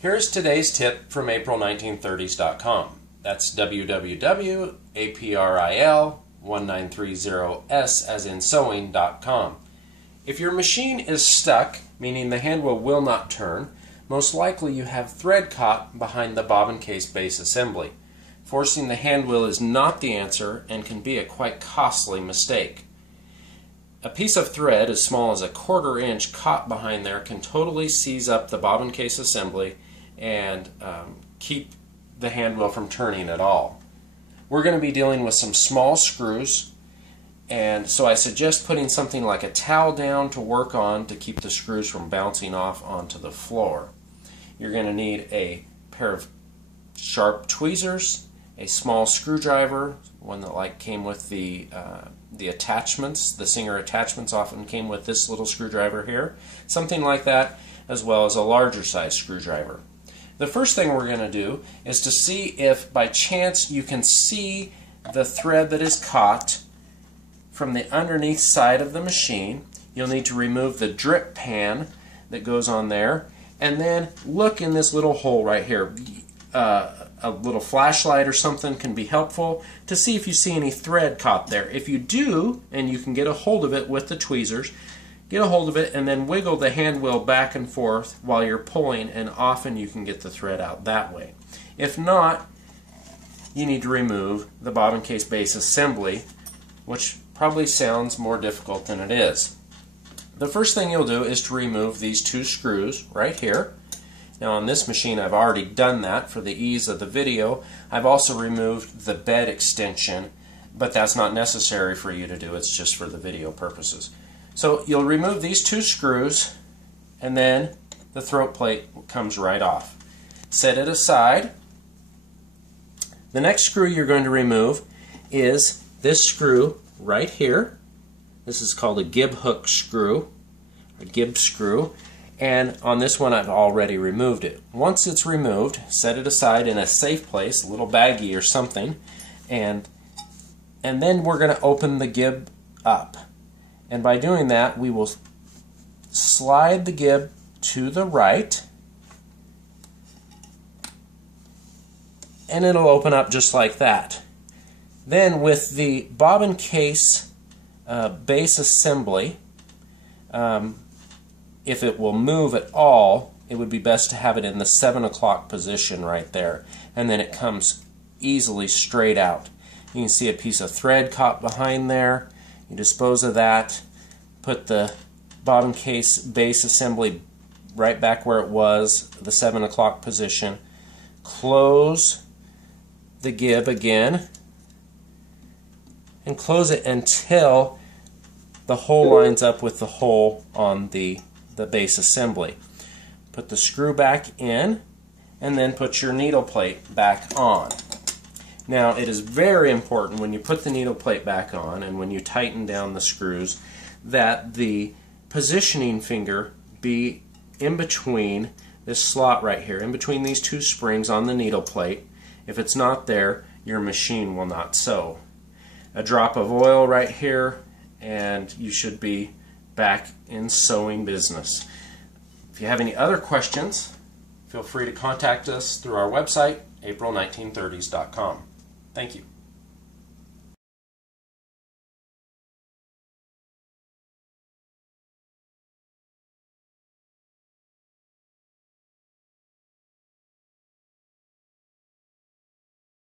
Here's today's tip from April1930s.com. That's www.april1930s as in sewing.com. If your machine is stuck, meaning the handwheel will not turn, most likely you have thread caught behind the bobbin case base assembly. Forcing the handwheel is not the answer and can be a quite costly mistake. A piece of thread as small as a 1/4 inch caught behind there can totally seize up the bobbin case assembly and keep the handwheel from turning at all. We're going to be dealing with some small screws, and so I suggest putting something like a towel down to work on to keep the screws from bouncing off onto the floor. You're going to need a pair of sharp tweezers, a small screwdriver, one that came with the attachments. The Singer attachments often came with this little screwdriver here, something like that, as well as a larger size screwdriver. The first thing we're going to do is to see if by chance you can see the thread that is caught from the underneath side of the machine. You'll need to remove the drip pan that goes on there, and then look in this little hole right here. A little flashlight or something can be helpful to see if you see any thread caught there. If you do, and you can get a hold of it with the tweezers, get a hold of it and then wiggle the handwheel back and forth while you're pulling, and often you can get the thread out that way. If not, you need to remove the bobbin case base assembly, which probably sounds more difficult than it is. The first thing you'll do is to remove these 2 screws right here. Now on this machine I've already done that for the ease of the video. I've also removed the bed extension, but that's not necessary for you to do. It's just for the video purposes. So you'll remove these 2 screws, and then the throat plate comes right off. Set it aside. The next screw you're going to remove is this screw right here. This is called a gib hook screw, a gib screw, and on this one I've already removed it. Once it's removed, set it aside in a safe place, a little baggie or something, and then we're going to open the gib up. And by doing that, we will slide the gib to the right, and it'll open up just like that. Then with the bobbin case base assembly, if it will move at all, it would be best to have it in the 7 o'clock position right there, and then it comes easily straight out. You can see a piece of thread caught behind there. You dispose of that, put the bobbin case base assembly right back where it was, the 7 o'clock position, close the gib again, and close it until the hole lines up with the hole on the base assembly. Put the screw back in, and then put your needle plate back on. Now it is very important when you put the needle plate back on and when you tighten down the screws that the positioning finger be in between this slot right here, in between these 2 springs on the needle plate. If it's not there, your machine will not sew. A drop of oil right here, and you should be back in sewing business. If you have any other questions, feel free to contact us through our website, April1930s.com. Thank you.